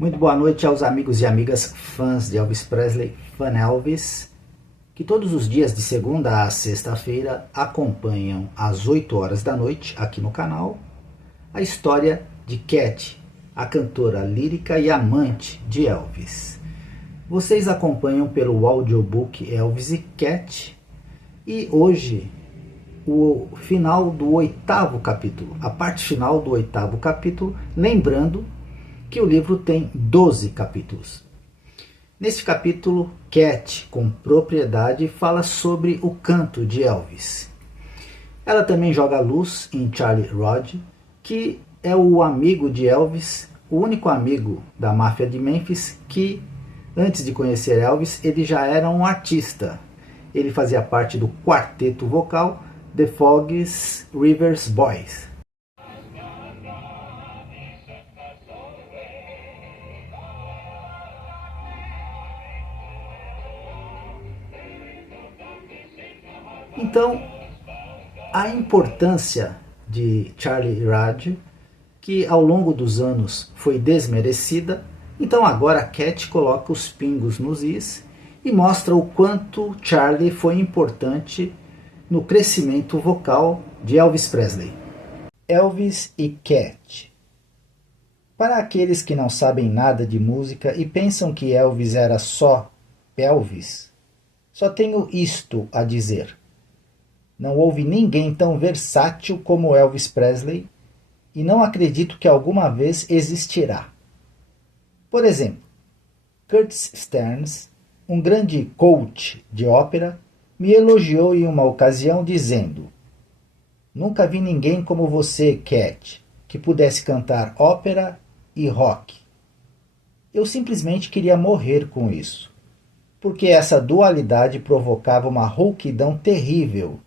Muito boa noite aos amigos e amigas fãs de Elvis Presley, Fan Elvis, que todos os dias de segunda a sexta-feira acompanham às 8 horas da noite aqui no canal a história de Cat, a cantora lírica e amante de Elvis. Vocês acompanham pelo audiobook Elvis e Cat e hoje o final do 8º capítulo, a parte final do 8º capítulo, lembrando que o livro tem 12 capítulos. Nesse capítulo, Cat, com propriedade, fala sobre o canto de Elvis. Ela também joga luz em Charlie Rod, que é o amigo de Elvis, o único amigo da máfia de Memphis que, antes de conhecer Elvis, ele já era um artista. Ele fazia parte do quarteto vocal The Fox Rivers Boys. Então, a importância de Charlie Rod, que ao longo dos anos foi desmerecida, então agora a Cat coloca os pingos nos is e mostra o quanto Charlie foi importante no crescimento vocal de Elvis Presley. Elvis e Cat. Para aqueles que não sabem nada de música e pensam que Elvis era só Elvis, só tenho isto a dizer. Não houve ninguém tão versátil como Elvis Presley e não acredito que alguma vez existirá. Por exemplo, Curtis Stearns, um grande coach de ópera, me elogiou em uma ocasião dizendo: "Nunca vi ninguém como você, Cat, que pudesse cantar ópera e rock." Eu simplesmente queria morrer com isso, porque essa dualidade provocava uma rouquidão terrível.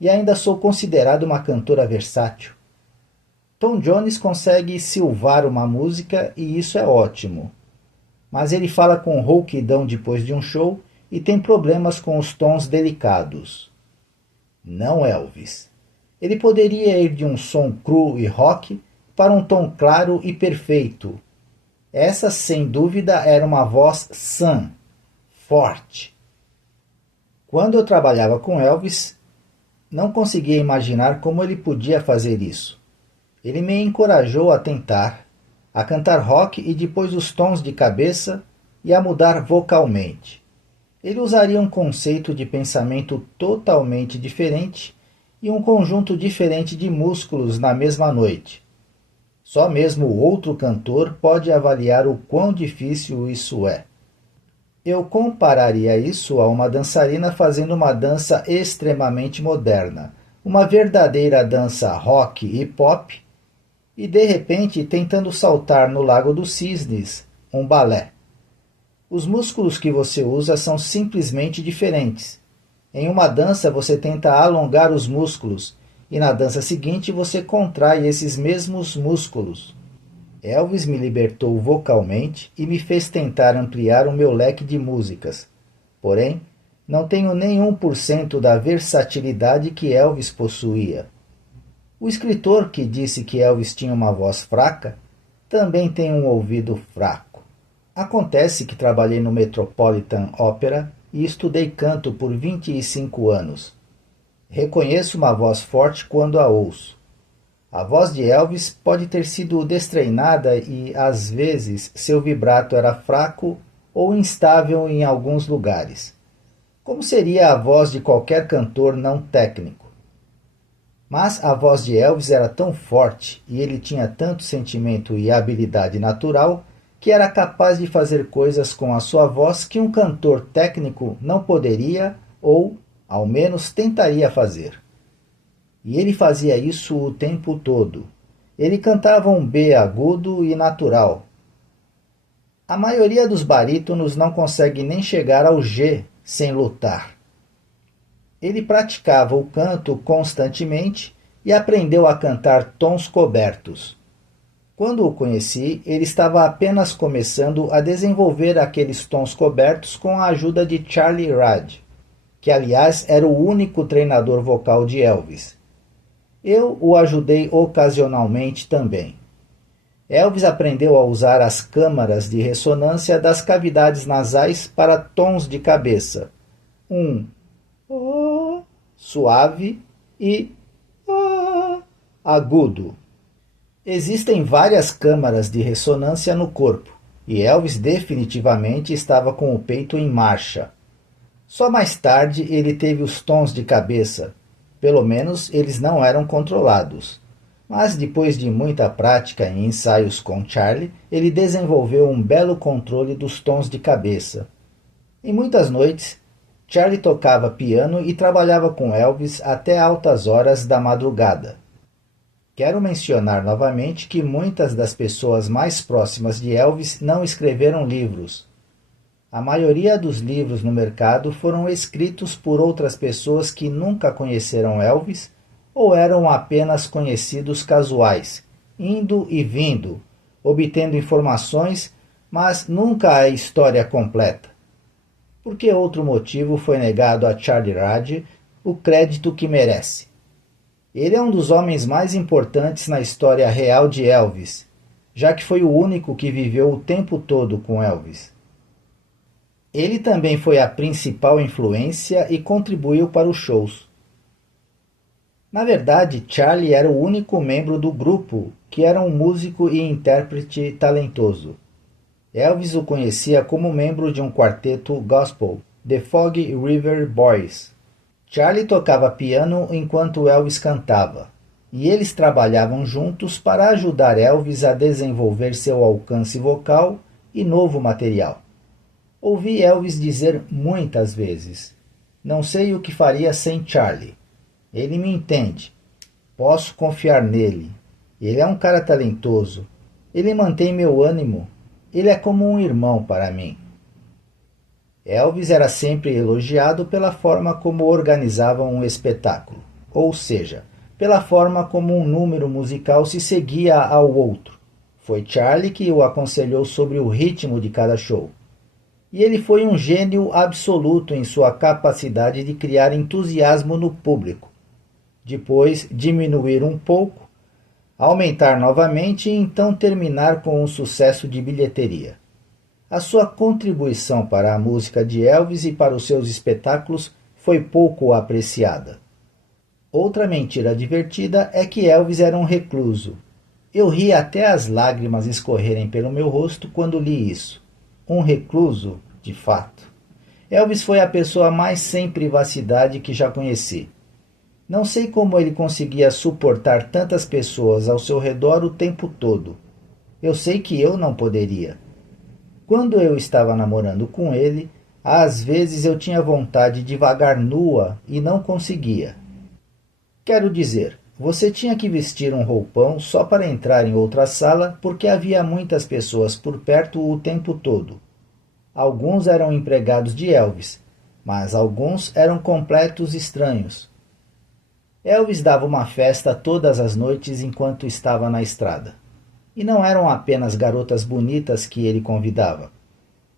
E ainda sou considerado uma cantora versátil. Tom Jones consegue silvar uma música e isso é ótimo. Mas ele fala com rouquidão depois de um show e tem problemas com os tons delicados. Não Elvis. Ele poderia ir de um som cru e rock para um tom claro e perfeito. Essa, sem dúvida, era uma voz sã, forte. Quando eu trabalhava com Elvis, não conseguia imaginar como ele podia fazer isso. Ele me encorajou a tentar, a cantar rock e depois os tons de cabeça e a mudar vocalmente. Ele usaria um conceito de pensamento totalmente diferente e um conjunto diferente de músculos na mesma noite. Só mesmo outro cantor pode avaliar o quão difícil isso é. Eu compararia isso a uma dançarina fazendo uma dança extremamente moderna, uma verdadeira dança rock e pop, e de repente tentando saltar no Lago dos Cisnes, um balé. Os músculos que você usa são simplesmente diferentes. Em uma dança você tenta alongar os músculos, e na dança seguinte você contrai esses mesmos músculos. Elvis me libertou vocalmente e me fez tentar ampliar o meu leque de músicas. Porém, não tenho nem 1% da versatilidade que Elvis possuía. O escritor que disse que Elvis tinha uma voz fraca também tem um ouvido fraco. Acontece que trabalhei no Metropolitan Opera e estudei canto por 25 anos. Reconheço uma voz forte quando a ouço. A voz de Elvis pode ter sido destreinada e, às vezes, seu vibrato era fraco ou instável em alguns lugares, como seria a voz de qualquer cantor não técnico. Mas a voz de Elvis era tão forte e ele tinha tanto sentimento e habilidade natural que era capaz de fazer coisas com a sua voz que um cantor técnico não poderia ou, ao menos, tentaria fazer. E ele fazia isso o tempo todo. Ele cantava um B agudo e natural. A maioria dos barítonos não consegue nem chegar ao G sem lutar. Ele praticava o canto constantemente e aprendeu a cantar tons cobertos. Quando o conheci, ele estava apenas começando a desenvolver aqueles tons cobertos com a ajuda de Charlie Rod, que aliás era o único treinador vocal de Elvis. Eu o ajudei ocasionalmente também. Elvis aprendeu a usar as câmaras de ressonância das cavidades nasais para tons de cabeça. Um "oh" suave e "oh" agudo. Existem várias câmaras de ressonância no corpo, e Elvis definitivamente estava com o peito em marcha. Só mais tarde ele teve os tons de cabeça. Pelo menos eles não eram controlados. Mas depois de muita prática e ensaios com Charlie, ele desenvolveu um belo controle dos tons de cabeça. Em muitas noites, Charlie tocava piano e trabalhava com Elvis até altas horas da madrugada. Quero mencionar novamente que muitas das pessoas mais próximas de Elvis não escreveram livros. A maioria dos livros no mercado foram escritos por outras pessoas que nunca conheceram Elvis ou eram apenas conhecidos casuais, indo e vindo, obtendo informações, mas nunca a história completa. Por que outro motivo foi negado a Charlie Rade o crédito que merece? Ele é um dos homens mais importantes na história real de Elvis, já que foi o único que viveu o tempo todo com Elvis. Ele também foi a principal influência e contribuiu para os shows. Na verdade, Charlie era o único membro do grupo que era um músico e intérprete talentoso. Elvis o conhecia como membro de um quarteto gospel, The Fog River Boys. Charlie tocava piano enquanto Elvis cantava, e eles trabalhavam juntos para ajudar Elvis a desenvolver seu alcance vocal e novo material. Ouvi Elvis dizer muitas vezes: "Não sei o que faria sem Charlie. Ele me entende. Posso confiar nele. Ele é um cara talentoso. Ele mantém meu ânimo. Ele é como um irmão para mim." Elvis era sempre elogiado pela forma como organizava um espetáculo, ou seja, pela forma como um número musical se seguia ao outro. Foi Charlie que o aconselhou sobre o ritmo de cada show. E ele foi um gênio absoluto em sua capacidade de criar entusiasmo no público. Depois diminuir um pouco, aumentar novamente e então terminar com um sucesso de bilheteria. A sua contribuição para a música de Elvis e para os seus espetáculos foi pouco apreciada. Outra mentira divertida é que Elvis era um recluso. Eu ri até as lágrimas escorrerem pelo meu rosto quando li isso. Um recluso, de fato. Elvis foi a pessoa mais sem privacidade que já conheci. Não sei como ele conseguia suportar tantas pessoas ao seu redor o tempo todo. Eu sei que eu não poderia. Quando eu estava namorando com ele, às vezes eu tinha vontade de vagar nua e não conseguia. Quero dizer, você tinha que vestir um roupão só para entrar em outra sala porque havia muitas pessoas por perto o tempo todo. Alguns eram empregados de Elvis, mas alguns eram completos estranhos. Elvis dava uma festa todas as noites enquanto estava na estrada. E não eram apenas garotas bonitas que ele convidava.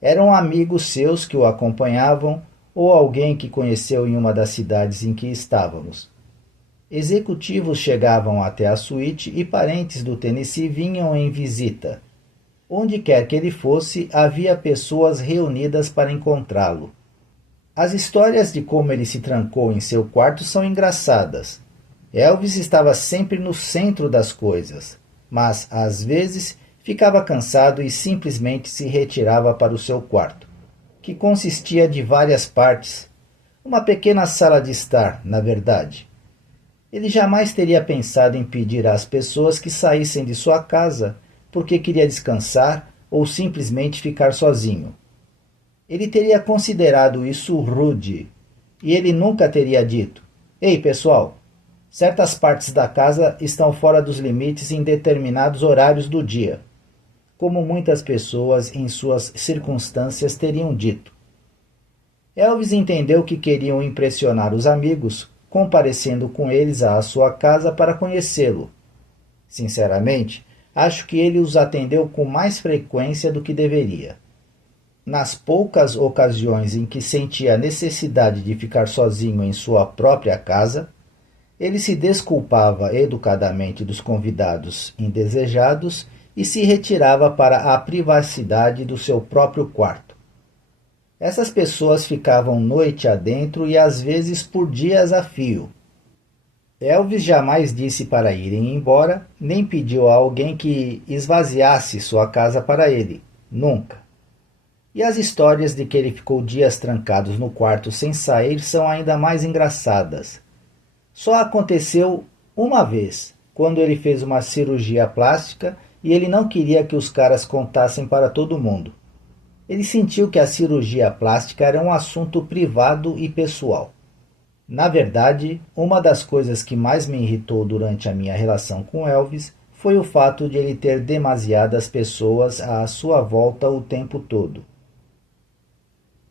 Eram amigos seus que o acompanhavam ou alguém que conheceu em uma das cidades em que estávamos. Executivos chegavam até a suíte e parentes do Tennessee vinham em visita. Onde quer que ele fosse, havia pessoas reunidas para encontrá-lo. As histórias de como ele se trancou em seu quarto são engraçadas. Elvis estava sempre no centro das coisas, mas às vezes ficava cansado e simplesmente se retirava para o seu quarto, que consistia de várias partes, uma pequena sala de estar, na verdade. Ele jamais teria pensado em pedir às pessoas que saíssem de sua casa porque queria descansar ou simplesmente ficar sozinho. Ele teria considerado isso rude, e ele nunca teria dito: "Ei, pessoal, certas partes da casa estão fora dos limites em determinados horários do dia", como muitas pessoas em suas circunstâncias teriam dito. Elvis entendeu que queriam impressionar os amigos, comparecendo com eles à sua casa para conhecê-lo. Sinceramente, acho que ele os atendeu com mais frequência do que deveria. Nas poucas ocasiões em que sentia a necessidade de ficar sozinho em sua própria casa, ele se desculpava educadamente dos convidados indesejados e se retirava para a privacidade do seu próprio quarto. Essas pessoas ficavam noite adentro e às vezes por dias a fio. Elvis jamais disse para irem embora, nem pediu a alguém que esvaziasse sua casa para ele. Nunca. E as histórias de que ele ficou dias trancados no quarto sem sair são ainda mais engraçadas. Só aconteceu uma vez, quando ele fez uma cirurgia plástica e ele não queria que os caras contassem para todo mundo. Ele sentiu que a cirurgia plástica era um assunto privado e pessoal. Na verdade, uma das coisas que mais me irritou durante a minha relação com Elvis foi o fato de ele ter demasiadas pessoas à sua volta o tempo todo.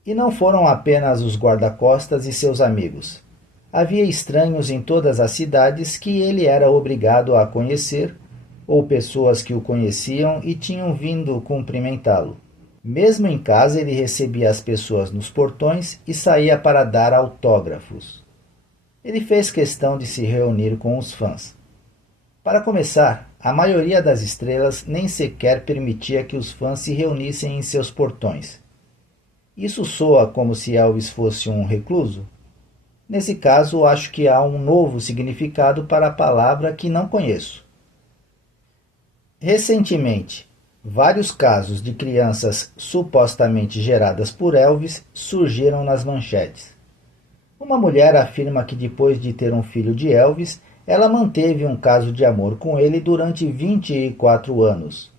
E não foram apenas os guarda-costas e seus amigos. Havia estranhos em todas as cidades que ele era obrigado a conhecer, ou pessoas que o conheciam e tinham vindo cumprimentá-lo. Mesmo em casa, ele recebia as pessoas nos portões e saía para dar autógrafos. Ele fez questão de se reunir com os fãs. Para começar, a maioria das estrelas nem sequer permitia que os fãs se reunissem em seus portões. Isso soa como se Elvis fosse um recluso? Nesse caso, acho que há um novo significado para a palavra que não conheço. Recentemente, vários casos de crianças supostamente geradas por Elvis surgiram nas manchetes. Uma mulher afirma que depois de ter um filho de Elvis, ela manteve um caso de amor com ele durante 24 anos.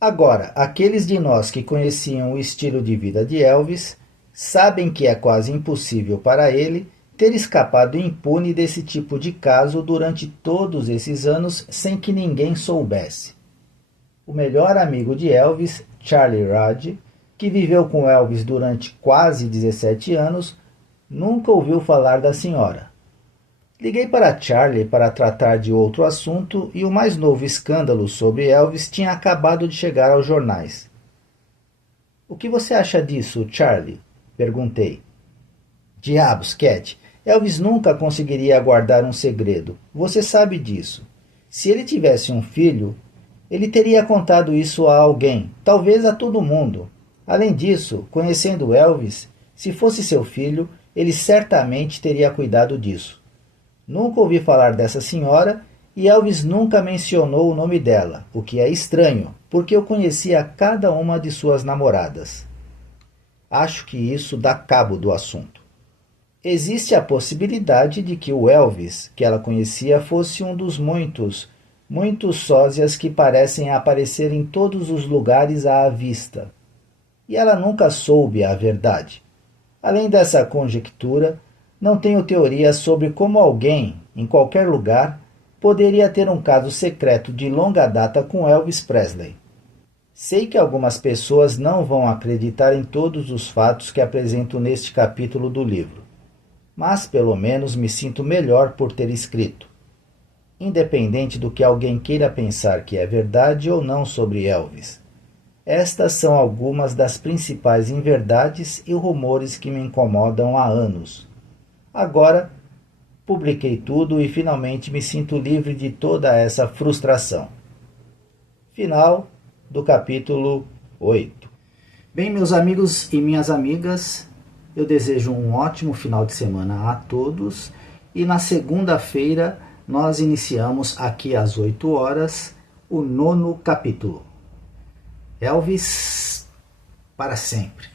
Agora, aqueles de nós que conheciam o estilo de vida de Elvis sabem que é quase impossível para ele ter escapado impune desse tipo de caso durante todos esses anos sem que ninguém soubesse. O melhor amigo de Elvis, Charlie Rudge, que viveu com Elvis durante quase 17 anos, nunca ouviu falar da senhora. Liguei para Charlie para tratar de outro assunto e o mais novo escândalo sobre Elvis tinha acabado de chegar aos jornais. "O que você acha disso, Charlie?" perguntei. "Diabos, Cat, Elvis nunca conseguiria guardar um segredo. Você sabe disso. Se ele tivesse um filho, ele teria contado isso a alguém, talvez a todo mundo. Além disso, conhecendo Elvis, se fosse seu filho, ele certamente teria cuidado disso. Nunca ouvi falar dessa senhora e Elvis nunca mencionou o nome dela, o que é estranho, porque eu conhecia cada uma de suas namoradas. Acho que isso dá cabo do assunto. Existe a possibilidade de que o Elvis que ela conhecia fosse um dos muitos sósias que parecem aparecer em todos os lugares à vista. E ela nunca soube a verdade. Além dessa conjectura, não tenho teoria sobre como alguém, em qualquer lugar, poderia ter um caso secreto de longa data com Elvis Presley. Sei que algumas pessoas não vão acreditar em todos os fatos que apresento neste capítulo do livro, mas pelo menos me sinto melhor por ter escrito. Independente do que alguém queira pensar que é verdade ou não sobre Elvis. Estas são algumas das principais inverdades e rumores que me incomodam há anos. Agora, publiquei tudo e finalmente me sinto livre de toda essa frustração. Final do capítulo 8. Bem, meus amigos e minhas amigas, eu desejo um ótimo final de semana a todos e na segunda-feira nós iniciamos aqui às 8 horas o 9º capítulo. Elvis para sempre.